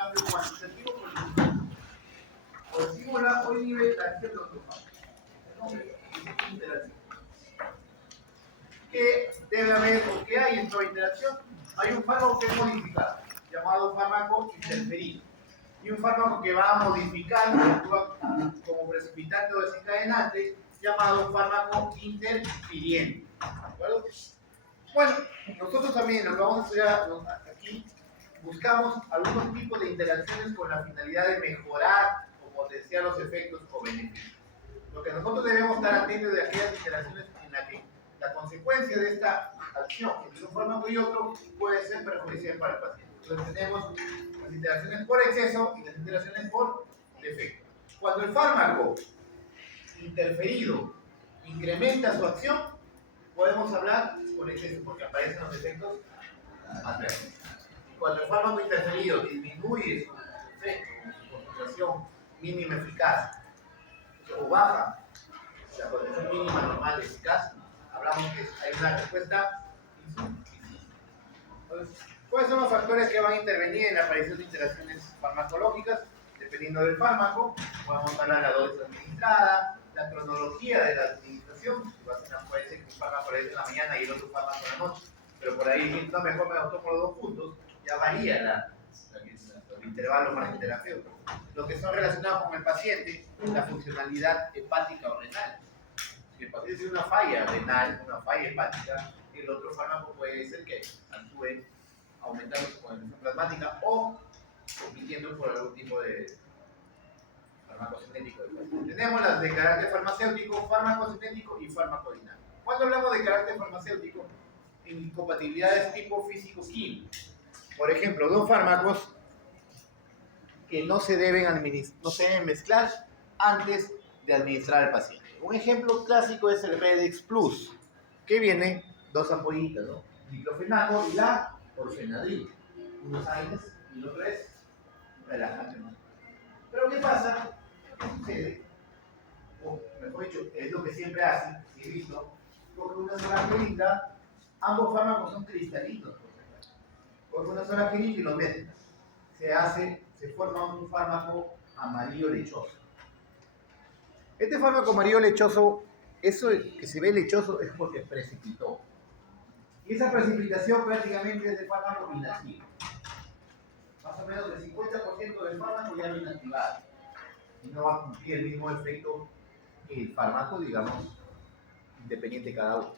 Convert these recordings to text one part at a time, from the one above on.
cambio cuantitativo o estimula o inhibe la acción de otro fármaco. Interacción. ¿Qué debe haber o qué hay en toda interacción? Hay un fármaco que es modificado, llamado fármaco interferido, y un fármaco que va a modificar, que actúa como precipitante o desencadenante, llamado fármaco interfiriente. ¿De acuerdo? Bueno, nosotros también lo que vamos a estudiar aquí, buscamos algunos tipos de interacciones con la finalidad de mejorar o potenciar los efectos o beneficios. Lo que nosotros debemos estar atentos de aquellas interacciones en las que la consecuencia de esta acción entre un fármaco y otro puede ser perjudicial para el paciente. Entonces tenemos las interacciones por exceso y las interacciones por defecto. Cuando el fármaco interferido incrementa su acción, podemos hablar por exceso, porque aparecen los efectos adversos. Y cuando el fármaco interferido disminuye su efecto, su concentración mínima eficaz, o baja la concentración mínima normal eficaz, hablamos que hay una respuesta insuficiente. Entonces, ¿cuáles son los factores que van a intervenir en la aparición de interacciones farmacológicas? Dependiendo del fármaco, podemos hablar de la dosis administrada, la cronología de la administración, puede ser que un fármaco aparece en la mañana y el otro fármaco en la noche, pero por ahí, no, mejor me lo tomo los dos juntos, ya varía el intervalo más terapéutico. Los que son relacionados con el paciente, la funcionalidad hepática o renal. Si el paciente tiene una falla renal, una falla hepática, el otro fármaco puede ser que actúe aumentando su concentración plasmática o compitiendo por algún tipo de farmacocinético. Tenemos las de carácter farmacéutico, farmacocinético y farmacodinámico. Cuando hablamos de carácter farmacéutico, incompatibilidades tipo físico-químico. Por ejemplo, dos fármacos que no se deben mezclar antes de administrar al paciente. Un ejemplo clásico es el Redex Plus, que viene dos ampollitas, ¿no? Diclofenaco y la orfenadrina. Unos AINES y el otro es relajante, ¿no? Pero ¿qué pasa? ¿Qué sucede? O mejor dicho, es lo que siempre hacen, si he visto, coge una sola jeringa, ambos fármacos son cristalinos, coge una sola jeringa y los meten. Se forma un fármaco amarillo lechoso. Este fármaco amarillo lechoso, eso que se ve lechoso es porque precipitó. Y esa precipitación prácticamente es de fármaco inactivo. Más o menos el 50% del fármaco ya lo inactivado. Y no va a cumplir el mismo efecto que el fármaco, digamos, independiente cada uno.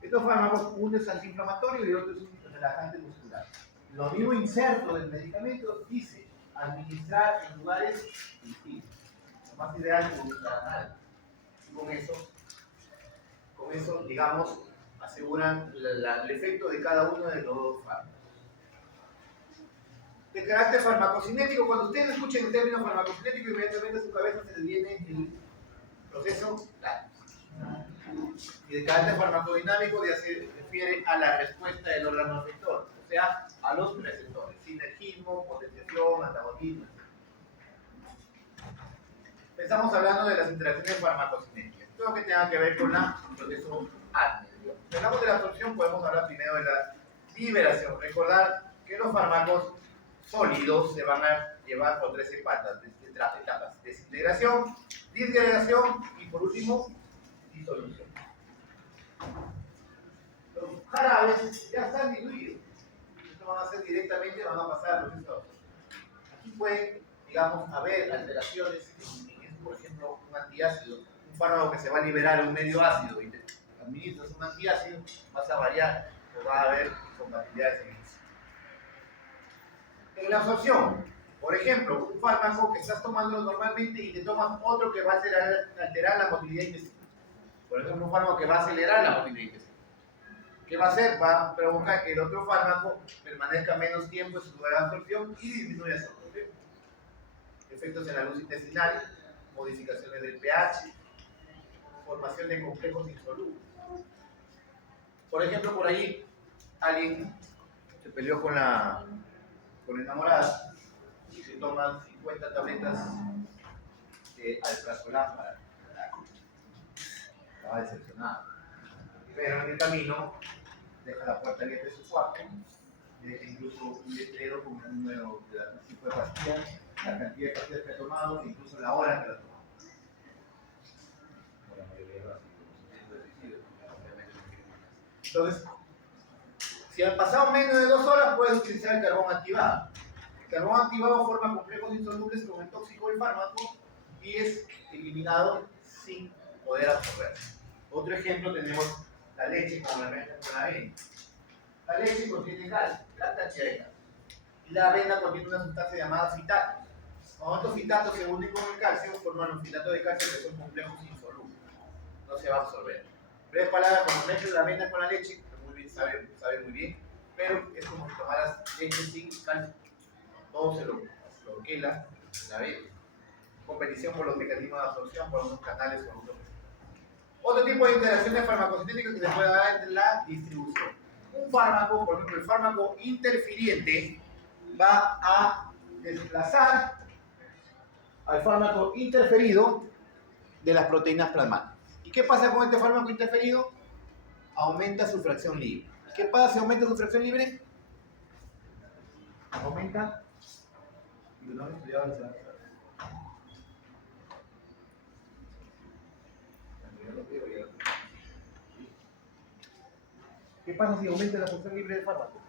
Estos fármacos, uno es antiinflamatorio y otro es un relajante muscular. Lo mismo inserto del medicamento dice administrar en lugares distintos. Lo más ideal es anal. Y con eso, digamos, aseguran el efecto de cada uno de los dos fármacos. De carácter farmacocinético, cuando ustedes escuchen el término farmacocinético, inmediatamente a su cabeza se les viene el proceso y de carácter farmacodinámico ya se refiere a la respuesta del órgano efector, o sea, a los receptores, sinergismo, potenciación, antagonismo. Estamos hablando de las interacciones farmacocinéticas, todo lo que tenga que ver con el proceso admedido. Si hablamos de la absorción, podemos hablar primero de la liberación. Recordar que los fármacos sólidos se van a llevar por tres etapas: desintegración, disgregación y por último, disolución. Los jarabes ya están diluidos. Esto van a hacer directamente, van a pasar al proceso de absorción. Aquí puede, digamos, haber alteraciones en, por ejemplo, un antiácido, un fármaco que se va a liberar un medio ácido y te administras un antiácido, vas a variar o va a haber incompatibilidades en eso. En la absorción, por ejemplo, un fármaco que estás tomando normalmente y te tomas otro que va a alterar la motilidad intestinal. Por ejemplo, un fármaco que va a acelerar la motilidad intestinal. ¿Qué va a hacer? Va a provocar que el otro fármaco permanezca menos tiempo en su lugar de absorción y disminuya su absorción. Efectos en la luz intestinal, modificaciones del pH, formación de complejos insolubles. Por ejemplo, por ahí alguien se peleó con la enamorada y se toman 50 tabletas de alprazolam para estaba decepcionado. Pero en el camino deja la puerta abierta de su cuarto incluso un letrero con el número de la tipo de pastillas, la cantidad de pastillas que ha tomado, incluso la hora que la ha tomado. Entonces, si han pasado menos de 2 horas, puedes utilizar el carbón activado. El carbón activado forma complejos insolubles con el tóxico del fármaco y es eliminado sin poder absorber. Otro ejemplo tenemos la leche con la avena. La leche contiene calcio, gran cantidad de calcio. Y la avena contiene una sustancia llamada fitato. Cuando estos fitatos se unen con el calcio, forman los fitatos de calcio que son complejos insolubles. No se va a absorber. Breves palabras, cuando mezclas la avena con la leche, muy bien, sabe muy bien, pero es como si tomaras leche sin calcio. Todo se lo quela la avena. Competición por los mecanismos de absorción, por unos canales o otros. Otro tipo de interacciones farmacocinéticas que se puede dar entre la distribución. Un fármaco, por ejemplo, el fármaco interfiriente, va a desplazar al fármaco interferido de las proteínas plasmáticas. ¿Y qué pasa con este fármaco interferido? Aumenta su fracción libre. ¿Qué pasa si aumenta su fracción libre? Aumenta. ¿Qué pasa si aumenta la fracción libre del fármaco?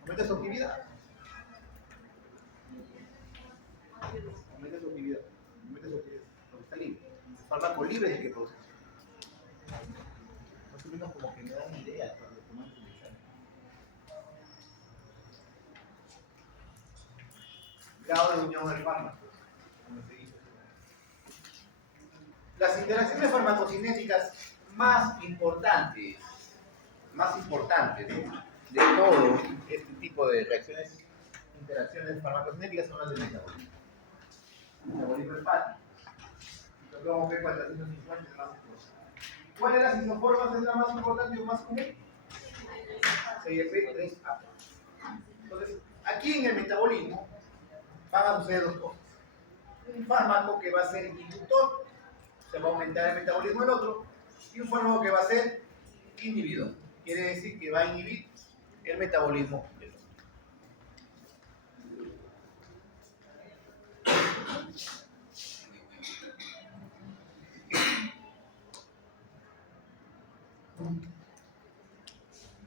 Aumenta su actividad. Aumenta su actividad. Porque está libre. El fármaco libre es el que produce. Más o menos como que me dan ideas para los tomantes de examen. Grado de unión del fármaco, como se dice. Las interacciones farmacocinéticas más importantes de todo este tipo de reacciones, interacciones farmacocinéticas son las del metabolismo. Metabolismo hepático. Luego que 450 es más importante. ¿Cuál de las isoformas es la más importante o más común? 6F3A. Entonces, aquí en el metabolismo van a suceder dos cosas. Un fármaco que va a ser inductor, se va a aumentar el metabolismo del otro, y un fármaco que va a ser inhibidor. Quiere decir que va a inhibir el metabolismo del otro.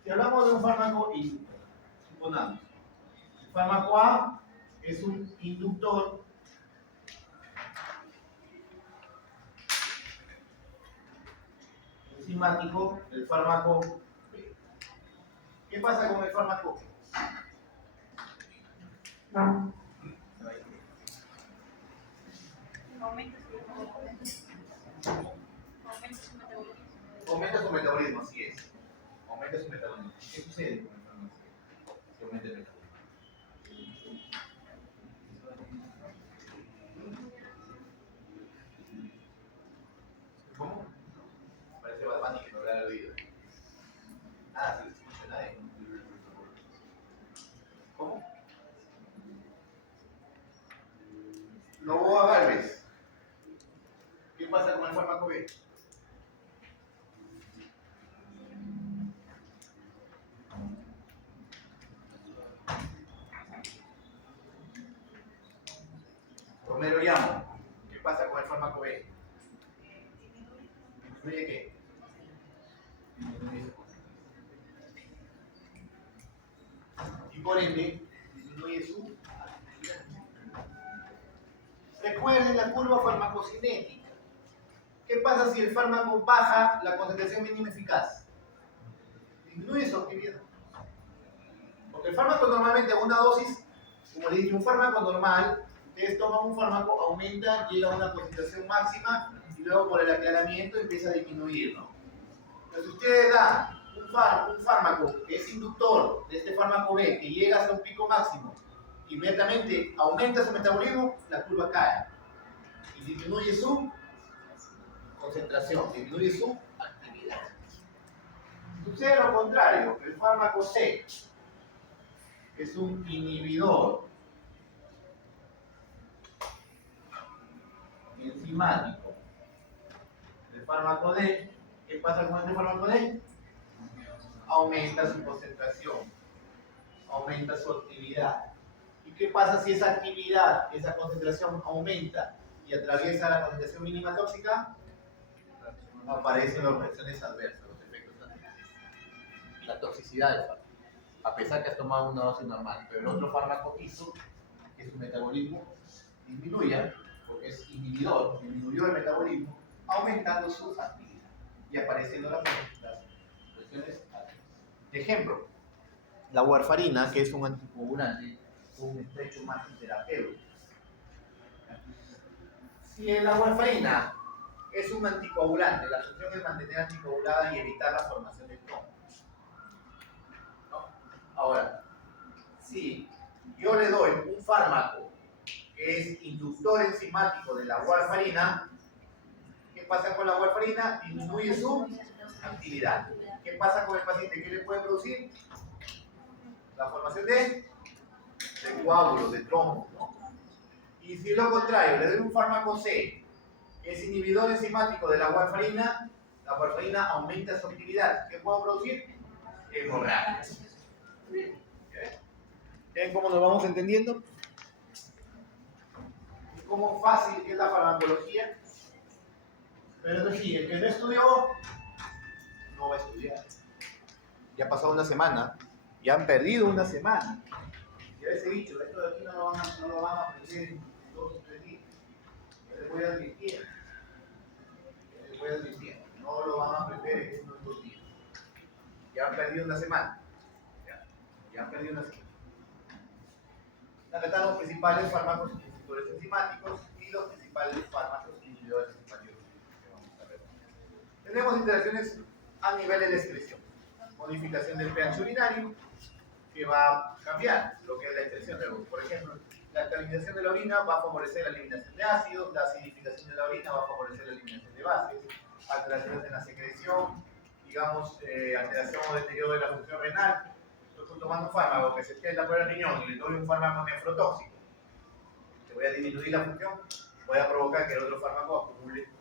Si hablamos de un fármaco inductor, suponamos, el fármaco A es un inductor enzimático del fármaco B. ¿Qué pasa con el fármaco B? Aumenta su metabolismo, así es. Aumenta su metabolismo. ¿Qué sucede con el fármaco? Que aumenta el metabolismo. ¿Cómo? Parece Batman que no le ha oído. Ah, sí, escucha nadie. ¿Cómo? Novoa Galvez. ¿Qué pasa con el fármaco B? Romero Llamo. ¿Qué pasa con el fármaco B? ¿Disminuye qué? Y por ende, disminuye su actividad. Recuerden la curva farmacocinética. ¿Qué pasa si el fármaco baja la concentración mínima eficaz? Disminuye su actividad. Porque el fármaco normalmente a una dosis, como les dije, un fármaco normal, ustedes toman un fármaco, aumenta, llega a una concentración máxima y luego por el aclaramiento empieza a disminuir, ¿no? Pero si ustedes dan un fármaco que es inductor de este fármaco B, que llega hasta un pico máximo, inmediatamente aumenta su metabolismo, la curva cae y disminuye su concentración, disminuye su actividad. Sucede lo contrario, el fármaco C es un inhibidor enzimático del fármaco D. ¿Qué pasa con este fármaco D? aumenta su concentración, aumenta su actividad. ¿Y qué pasa si esa actividad, esa concentración aumenta y atraviesa la concentración mínima tóxica? Aparecen las reacciones adversas, los efectos adversos. La toxicidad del fármaco, a pesar que has tomado una dosis normal, pero el otro fármaco hizo que su metabolismo disminuya, porque es inhibidor, disminuyó el metabolismo, aumentando su actividad y apareciendo las reacciones adversas. Ejemplo, la warfarina, que es un anticoagulante, un estrecho margen terapéutico. Si la warfarina es un anticoagulante, la función es mantener anticoagulada y evitar la formación de trombos, ¿no? Ahora, si yo le doy un fármaco que es inductor enzimático de la warfarina, ¿qué pasa con la warfarina? Disminuye su actividad. ¿Qué pasa con el paciente? ¿Qué le puede producir? La formación de coágulos, de trombos, ¿no? Y si lo contrario, le doy un fármaco C, que es inhibidor enzimático de la warfarina aumenta su actividad. ¿Qué puede producir? Hemorragia. ¿Ven cómo nos vamos entendiendo? ¿Cómo fácil es la farmacología? Pero eso sí, el que no estudió, no va a estudiar. Ya ha pasado una semana, ya han perdido una semana. Ya les he dicho, esto de aquí no lo van a aprender en 2 o 3 días. Ya les voy advirtiendo. No lo van a aprender en estos 2 días. Ya han perdido una semana. Ya han perdido una semana. Acá están los principales fármacos inhibidores enzimáticos y los principales fármacos inhibidores enzimáticos que vamos a ver. Tenemos interacciones a niveles de excreción. Modificación del pH urinario, que va a cambiar lo que es la excreción de algo. Por ejemplo, la alcalinización de la orina va a favorecer la eliminación de ácidos, la acidificación de la orina va a favorecer la eliminación de bases, alteraciones en la secreción, digamos, alteración o deterioro de la función renal. Estoy tomando un fármaco que se extienda por el riñón y le doy un fármaco nefrotóxico, que voy a disminuir la función, voy a provocar que el otro fármaco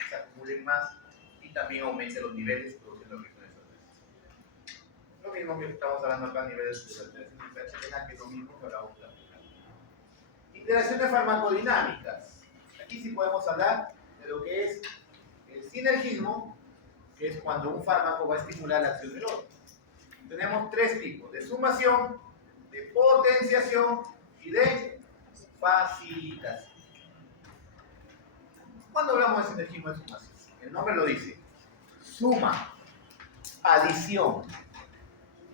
se acumule más y también aumente los niveles produciendo reacciones adversas. Lo mismo que estamos hablando acá a niveles de alteración de pH renal, que es lo mismo que hablamos de la renal. Interacciones farmacodinámicas. Aquí sí podemos hablar de lo que es el sinergismo, que es cuando un fármaco va a estimular la acción del otro. Tenemos 3 tipos: de sumación, de potenciación y de facilitación. Cuando hablamos de sinergismo de sumación, el nombre lo dice: suma, adición.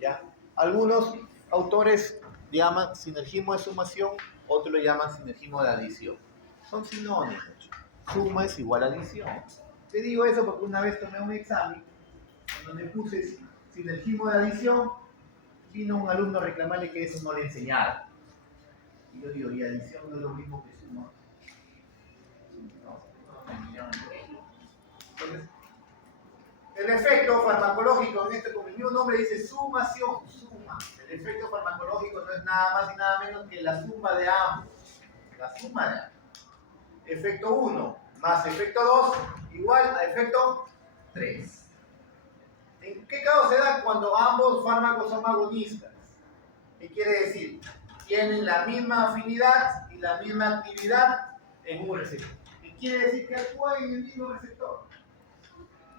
¿Ya? Algunos autores llaman sinergismo de sumación, otros lo llaman sinergismo de adición. Son sinónimos. Suma es igual a adición. Te digo eso porque una vez tomé un examen en donde puse sinergismo de adición, vino un alumno a reclamarle que eso no le enseñaron. Y yo digo, ¿y adición no es lo mismo que suma? No me enseñaron ello. Entonces, el efecto farmacológico en este, como el mismo nombre dice, sumación, suma. El efecto farmacológico no es nada más y nada menos que la suma de ambos. La suma de ambos. Efecto 1 más efecto 2 igual a efecto 3. ¿En qué caso se da? Cuando ambos fármacos son agonistas. ¿Qué quiere decir? Tienen la misma afinidad y la misma actividad en un receptor. ¿Qué quiere decir? Que actúan en el mismo receptor.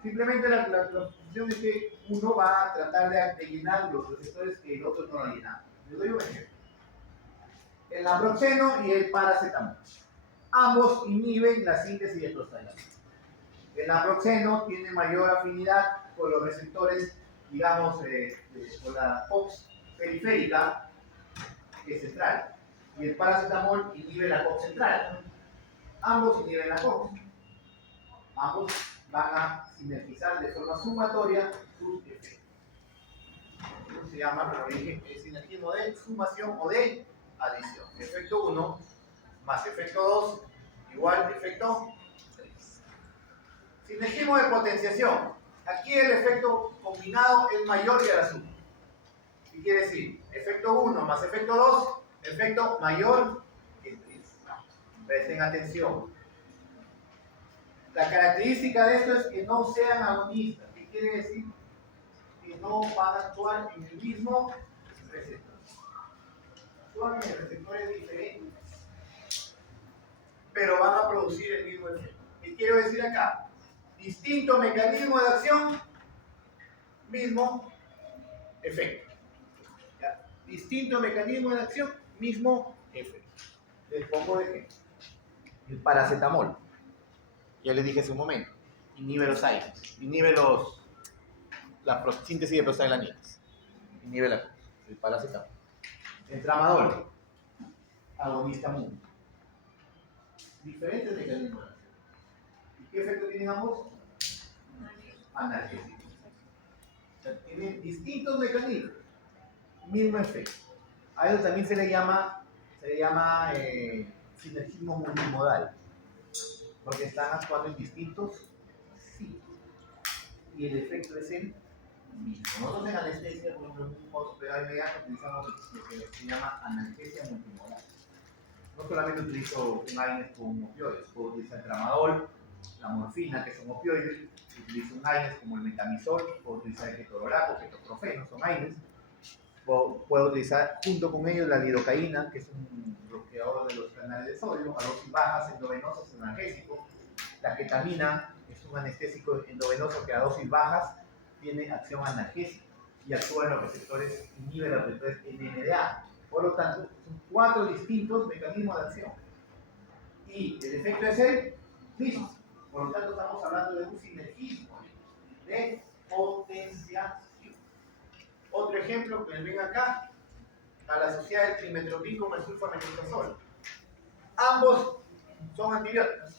Simplemente la función es que uno va a tratar de llenar los receptores que el otro no lo ha llenado. Les doy un ejemplo. El naproxeno y el paracetamol. Ambos inhiben la síntesis de prostaglandina. El naproxeno tiene mayor afinidad con los receptores, digamos, con la COX periférica, que es central. Y el paracetamol inhibe la COX central. Ambos inhiben la COX. Ambos van a sinergizar de forma sumatoria sus efectos. Eso se llama, como dije, el sinergismo de sumación o de adición. Efecto 1 más efecto 2 igual efecto 3. Sinergismo de potenciación. Aquí el efecto combinado es mayor que la suma. ¿Qué quiere decir? Efecto 1 más efecto 2, efecto mayor que 3. Presten atención. La característica de esto es que no sean agonistas. ¿Qué quiere decir? Que que no van a actuar en el mismo receptor. Actúan en receptores diferentes, pero van a producir el mismo efecto. ¿Qué quiero decir acá? Distinto mecanismo de acción, mismo efecto. ¿Ya? Distinto mecanismo de acción, mismo efecto. Les pongo de ejemplo. El paracetamol. Ya les dije hace un momento. Inhibe los AINES. Inhibe la síntesis de prostaglandinas. Inhibe el paracetamol. El tramadol. Agonista MUM. Diferentes mecanismos de acción. ¿Y qué efecto tienen ambos? Analgésicos. O sea, tienen distintos mecanismos. Mismo efecto. A eso también se le llama sinergismo multimodal, porque están actuando en distintos sitios y el efecto es el mismo. Nosotros en anestesia, por ejemplo, en un hospital inmediato utilizamos lo que se llama analgesia multimodal. No solamente utilizo un AINES con opioides, puedo utilizar el tramadol, la morfina, que son opioides, utilizo un AINES como el metamizol, puedo utilizar el ketorolaco, ketoprofeno, son AINES. Puedo utilizar junto con ellos la lidocaína, que es un bloqueador de los canales de sodio, a dosis bajas, endovenoso, es un analgésico. La ketamina es un anestésico endovenoso que a dosis bajas tiene acción analgésica y actúa en los receptores, inhibe los receptores NMDA. Por lo tanto, son 4 distintos mecanismos de acción. Y el efecto es el mismo. Por lo tanto, estamos hablando de un sinergismo de potenciación. Otro ejemplo que les ven acá, al asociar el trimetoprim con el sulfamethoxazol. Ambos son antibióticos,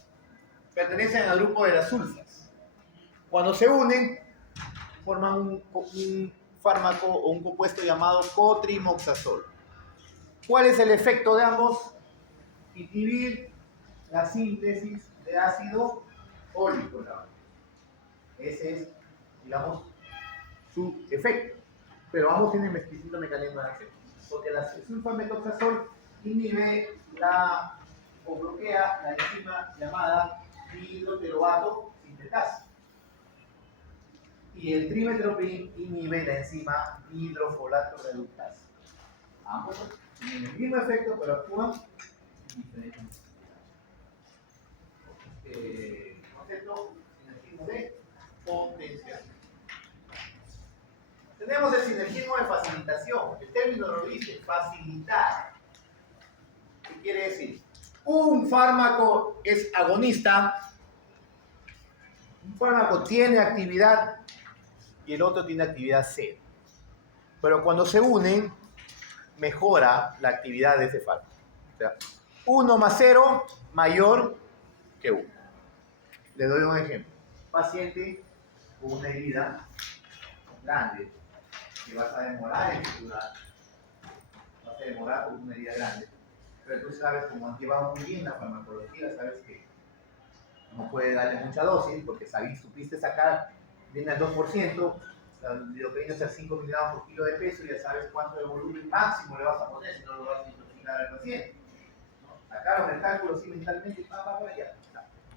pertenecen al grupo de las sulfas. Cuando se unen, forman un fármaco o un compuesto llamado cotrimoxazol. ¿Cuál es el efecto de ambos? Inhibir la síntesis de ácido fólico. Ese es, digamos, su efecto. Pero ambos tienen distintos mecanismos de acción. Porque el sulfamethoxazol inhibe o bloquea la enzima llamada dihidroteroato sintetasa. Y el trimetoprim inhibe la enzima dihidrofolato reductasa. Ambos tienen el mismo efecto, pero actúan en diferentes concepto sinergismo de potenciación. Tenemos el sinergismo de facilitación. El término lo dice, facilitar. ¿Qué quiere decir? Un fármaco es agonista, un fármaco tiene actividad y el otro tiene actividad cero. Pero cuando se unen, mejora la actividad de ese fármaco. O sea, 1 más 0 mayor que 1. Le doy un ejemplo. Paciente con una herida grande que vas a demorar en curar, vas a demorar por una herida grande. Pero tú sabes, como han llevado muy bien la farmacología, sabes que no puede darle mucha dosis porque supiste sacar bien al 2%, la lidocaína es a 5 miligramos por kilo de peso, y ya sabes cuánto de volumen máximo le vas a poner, si no lo vas a intoxicar al paciente. ¿No? Sacaron el cálculo así mentalmente, ya.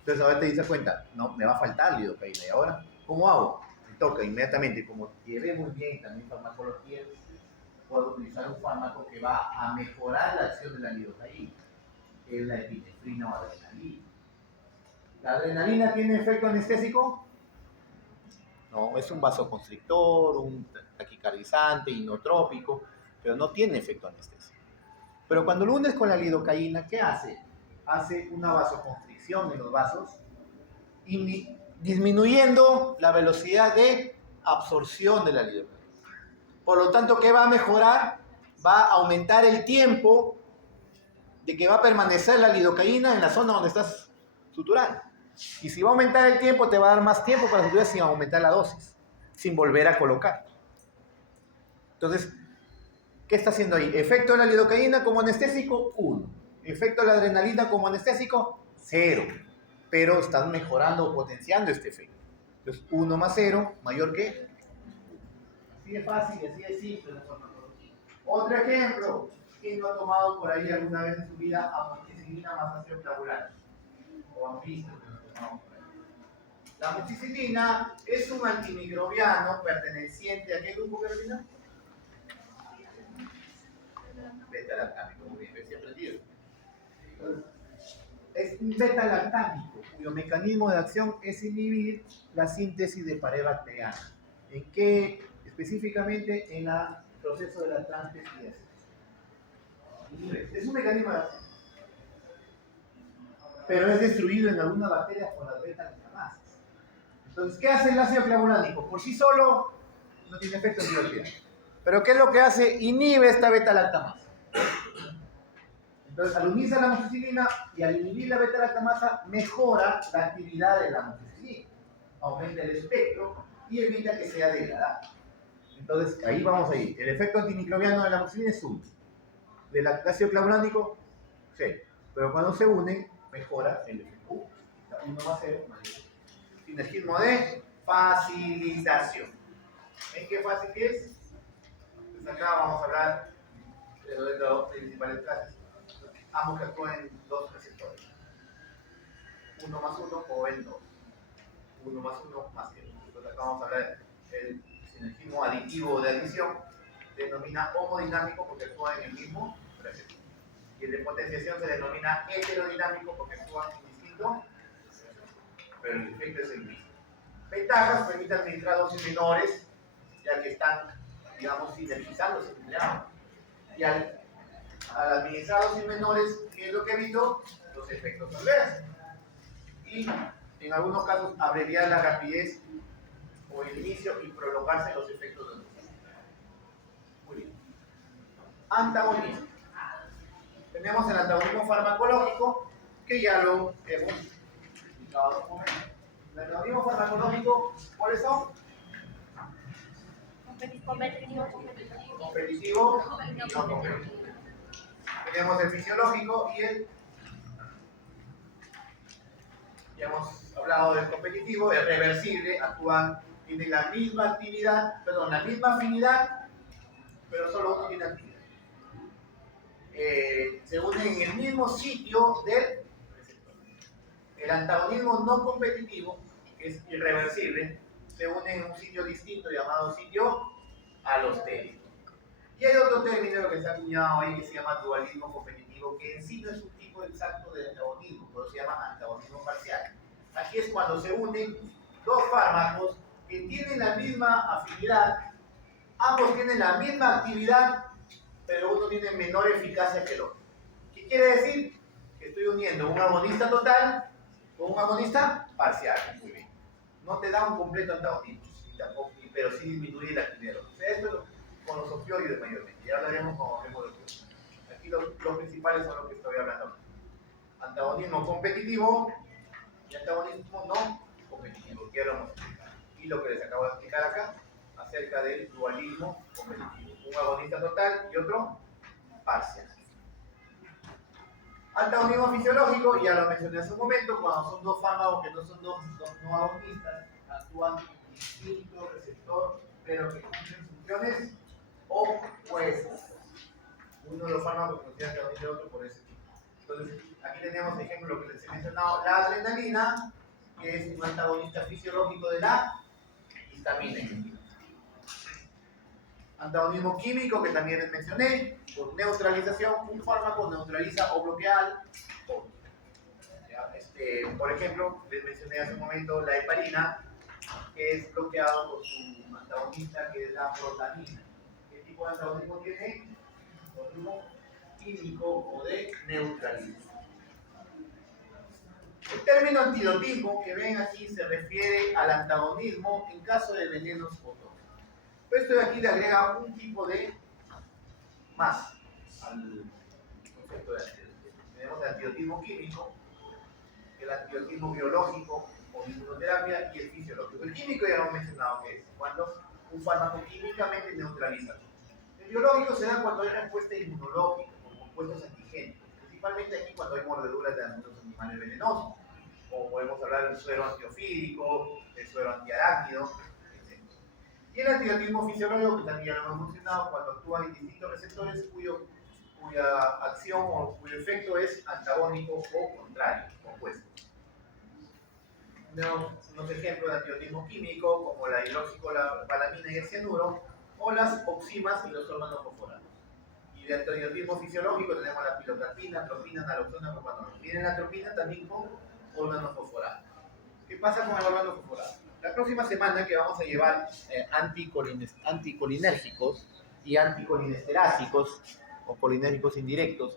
Entonces ahora te dices cuenta, no, me va a faltar lidocaína, y ahora, ¿cómo hago? Me toca inmediatamente, como llevé muy bien también farmacología, puedo utilizar un fármaco que va a mejorar la acción de la lidocaína, que es la epinefrina o adrenalina. ¿La adrenalina tiene efecto anestésico? No, es un vasoconstrictor, un taquicardizante, inotrópico, pero no tiene efecto anestésico. Pero cuando lo unes con la lidocaína, ¿qué hace? Hace una vasoconstricción en los vasos, disminuyendo la velocidad de absorción de la lidocaína. Por lo tanto, ¿qué va a mejorar? Va a aumentar el tiempo de que va a permanecer la lidocaína en la zona donde estás suturando. Y si va a aumentar el tiempo, te va a dar más tiempo para suturar sin aumentar la dosis, sin volver a colocar. Entonces, ¿qué está haciendo ahí? Efecto de la lidocaína como anestésico, 1. Efecto de la adrenalina como anestésico, 0. Pero están mejorando o potenciando este efecto. Entonces, 1 más 0, mayor que 1. Así de fácil, así de simple la farmacología. Otro ejemplo. ¿Quién no ha tomado por ahí alguna vez en su vida amoxicilina más ácido clavulante? O han visto que lo tomamos por ahí. La amoxicilina es un antimicrobiano perteneciente a qué grupo, Carolina? Beta-lactámico, muy bien, recién aprendido. Es un beta-lactámico cuyo mecanismo de acción es inhibir la síntesis de pared bacteriana. ¿En qué? Específicamente en el proceso de la transcripción. Es un mecanismo de acción, pero es destruido en algunas bacterias por las beta-lactamasas. Entonces, ¿qué hace el ácido clavulánico? Por sí solo no tiene efecto antibacteriano. Pero ¿qué es lo que hace? Inhibe esta beta-lactamasa. Entonces, al unirse a la amoxicilina y al inhibir la beta-lactamasa, mejora la actividad de la amoxicilina. Aumenta el espectro y evita que sea degradada. Entonces, ahí vamos a ir. El efecto antimicrobiano de la amoxicilina es 1. Del ácido clavulánico, 0. Pero cuando se unen, mejora el efecto 1. 1 más 0 más 0. Sinergismo de facilitación. ¿En qué fácil es? Pues acá vamos a hablar de los dos principales clases. Ambos que actúan en dos receptores. 1 más 1 o en 2. 1 más 1 más 0. Entonces acá vamos a hablar del sinergismo aditivo de adición. Se denomina homodinámico porque actúa en el mismo receptor. Y el de potenciación se denomina heterodinámico porque actúa en distinto, pero el efecto es el mismo. Ventajas: permite administrar dosis menores, ya que están, digamos, sinergizándose entre ambos. Y al administrar dosis menores, ¿qué es lo que evito? Los efectos adversos. Y en algunos casos, abreviar la rapidez o el inicio y prolongarse los efectos de los dosis. Muy bien. Antagonismo. Tenemos el antagonismo farmacológico, que ya lo hemos explicado. El antagonismo farmacológico, ¿cuáles son? Competitivo y no competitivo. Tenemos el fisiológico y el... Ya hemos hablado del competitivo, el reversible, actúan, tiene la misma actividad, perdón, la misma afinidad, pero solo uno tiene actividad. Se unen en el mismo sitio del receptor. El antagonismo no competitivo, que es irreversible, se une en un sitio distinto llamado sitio alostérico. Y hay otro término que se ha acuñado ahí que se llama dualismo competitivo, que en sí no es un tipo exacto de antagonismo, pero se llama antagonismo parcial. Aquí es cuando se unen dos fármacos que tienen la misma afinidad, ambos tienen la misma actividad, pero uno tiene menor eficacia que el otro. ¿Qué quiere decir? Que estoy uniendo un agonista total con un agonista parcial. Muy bien. No te da un completo antagonismo, pero sí disminuye la actividad. O sea, esto con los opioides mayormente. Ya hablaremos con hablemos de opioides. Aquí los principales son los que estoy hablando. Antagonismo competitivo y antagonismo no competitivo, que ya lo vamos a explicar. Y lo que les acabo de explicar acá acerca del dualismo competitivo. Un agonista total y otro parcial. Antagonismo fisiológico, ya lo mencioné hace un momento, cuando son dos fármacos que no son dos no agonistas, actúan en distinto receptor, pero que cumplen funciones opuestas. Uno de los fármacos que no tiene antagonista de otro por ese tipo. Entonces, aquí tenemos de ejemplo lo que les he mencionado, la adrenalina, que es un antagonista fisiológico de la histamina. Antagonismo químico, que también les mencioné, por neutralización, un fármaco neutraliza o bloquea otro. Por ejemplo, les mencioné hace un momento la heparina, que es bloqueado por su antagonista, que es la protamina. ¿Qué tipo de antagonismo tiene? Antagonismo químico o de neutralización. El término antidotismo que ven aquí se refiere al antagonismo en caso de venenos o tóxicos. Esto de aquí le agrega un tipo de más al concepto de antidotismo. Tenemos el antidotismo químico, el antidotismo biológico o inmunoterapia y el fisiológico. El químico ya lo hemos mencionado que es cuando un fármaco químicamente neutraliza. El biológico se da cuando hay respuesta inmunológica con compuestos antigénicos, principalmente aquí cuando hay mordeduras de algunos animales venenosos, o podemos hablar del suero antiofídico, del suero antiarácnido, etc. Y el antidotismo fisiológico, que también ya lo hemos mencionado, cuando actúan en distintos receptores cuya acción o cuyo efecto es antagónico o contrario, opuesto. unos ejemplos de antiotismo químico, como la hidroxicobalamina y el cianuro, o las oximas y los organofosforados. Y de antiotismo fisiológico tenemos la pilocarpina, atropina, naloxona, propanolona. Miren la atropina también con organofosforados. ¿Qué pasa con el organofosforado? La próxima semana que vamos a llevar anticolinérgicos y anticolinesterácicos o colinérgicos indirectos,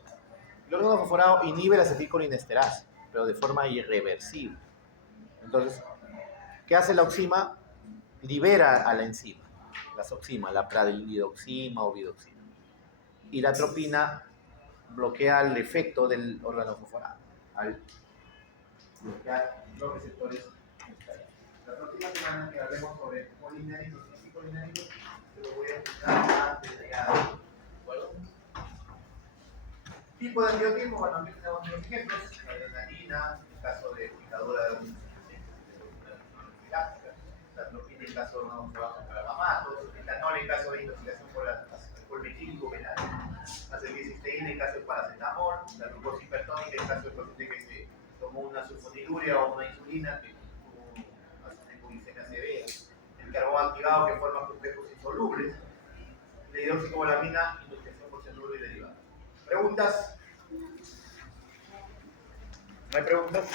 el organofosforado inhibe la acetilcolinesterasa, pero de forma irreversible. Entonces, ¿qué hace la oxima? Libera a la enzima, la oxima, la pradidoxima o bidoxina. Y la atropina bloquea el efecto del organofosforado, al bloquear los receptores. La próxima semana que hablemos sobre colinérgicos y anticolinérgicos, te lo voy a explicar más detallado. ¿De acuerdo? Tipo de antiotismo, bueno, aquí tenemos unos ejemplos: la adrenalina, en caso de picadura de un la atropina en caso de un trabajo para mamatos, el etanol en caso de intoxicación por alcohol metílico venal, la acetilcisteína en caso de paracetamol, la glucosa hipertónica en caso de paciente que se tomó una sulfonilurea o una insulina que tuvo una hipoglicemia severa, el carbón activado que forma complejos insolubles, la hidroxicobalamina, inducción por cianuro y derivados. ¿Preguntas? ¿No hay preguntas?